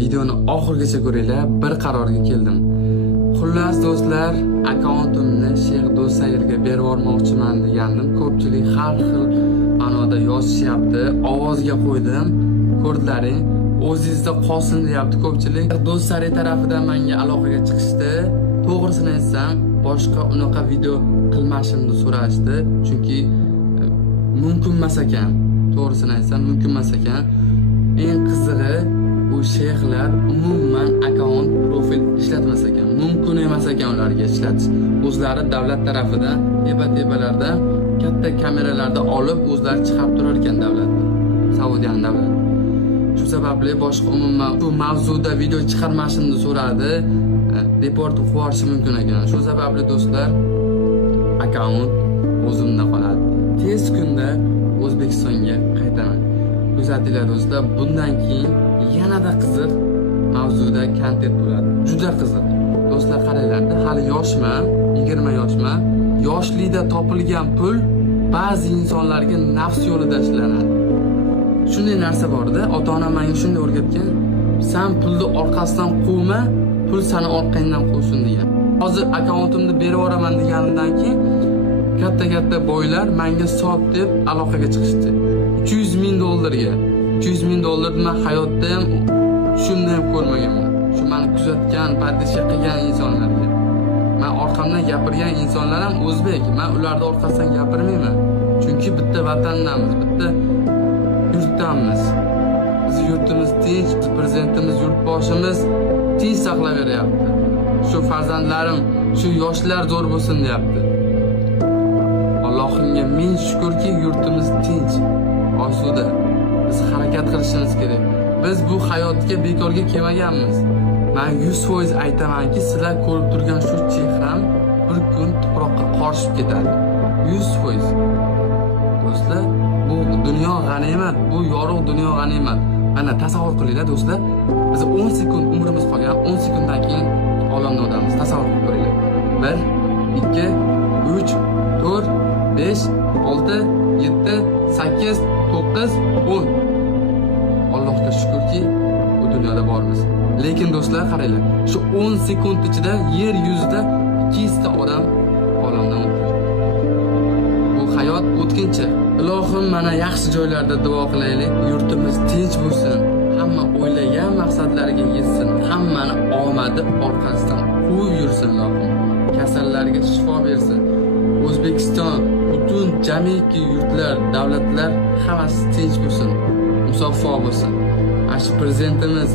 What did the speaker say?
Videoni oxirigacha ko'ringlar, bir qarorga keldim. Xullas do'stlar, akkauntimni Sheyx Do'sayirga berib yubormoqchiman degandim. Ko'pchilik har xil ma'noda yozishyapti. Ovozga qo'ydim. Ko'rdlaring, o'zingizda qolsin deyapti ko'pchilik. Do'sayir tarafidan menga aloqaga chiqishdi. To'g'risini aytsam, boshqa unaqa video qilmashimni so'rashdi, chunki mumkin emas ekan. To'g'risini aytsam, mumkin emas ekan. Eng qizig'i, bu sheyxlar umuman akkaunt profil ishlatmas ekan. Mumkin emas ekan ularga ishlatish. O'zlari davlat tarafidan tepa-tepalarda katta kameralarda olib o'zlari chiqarib turar ekan davlatda. Saudiyaning davlati. Shu sababli boshqa umuman bu mavzuda video chiqarmashimni so'radi. Report qilishi mumkin ekan. Shu sababli do'stlar, akkaunt o'zimda qoladi. Tez kunda O'zbekistonga qaytaman. Kuzatinglar do'stlar, bundan keyin yanada qiziq mavzuda kontent bo'ladi. Juda qiziq. Do'stlar qaranglar, hali yoshman, 20 yoshman. Yoshlikda topilgan pul ba'zi insonlarga nafs yo'lida ishlanadi. Shunday narsa bor-da, ota-onam menga shunday o'rgatgan. Sen pulni orqasidan quvma, pul seni orqangdan quvsin degan. Hozir akkauntimni berib yuboraman deganimdan keyin katta boylar menga sot deb aloqaga chiqishdi. $300,000 $300,000 men hayotda ham shunday ham ko'rmaganman. Shu meni kuzatgan, poddeşka qilgan insonlarga. Men orqamdan gapirgan insonlar ham o'zbek. Men ularning orqasidan gapirmayman. Chunki bitta vatandamiz, bitta yurtdamiz. Biz yurtimiz tinch, prezidentimiz, yurtboshimiz tinch saqlaveryapti. Shu farzandlarim, shu yoshlar zo'r bo'lsin deyapti. Allohimga ming shukrki, yurtimiz tinch, osuda. Biz harakat qilishimiz kerak. Biz bu hayotga bekorga kelmaganmiz. Men 100% aytamanki, sizlar ko'rib turgan shu chehram bir kun tuproqqa qorishib ketadi. 100%. Do'stlar, bu dunyo g'animat, bu yorug' dunyo g'animat. Mana tasavvur qilinglar do'stlar, biz 10 sekund umrimiz qolgan, 10 sekunddan keyin olamdan o'tamiz. Tasavvur qilib ko'ringlar. 1, 2, 3, 4, 5, 6, 7, 8, 9, 10. Allohga shukrki, bu dunyoda bormiz. Lekin do'stlar qaranglar, shu 10 sekund ichida yer yuzida 200 ta odam olamdan o'tdi. Bu hayot o'tkinchi. Ilohim mana yaxshi joylarda duo qilaylik, yurtimiz tinch bo'lsin, hamma o'ylagan maqsadlariga yetsin, hammani omadi orqasidan quvib yursin ilohim. Kasallarga shifo bersin. O'zbekiston, butun jamiki yurtlar, davlatlar hammasi tinch bo'lsin, musaffo bo'lsin. Ash prezidentimiz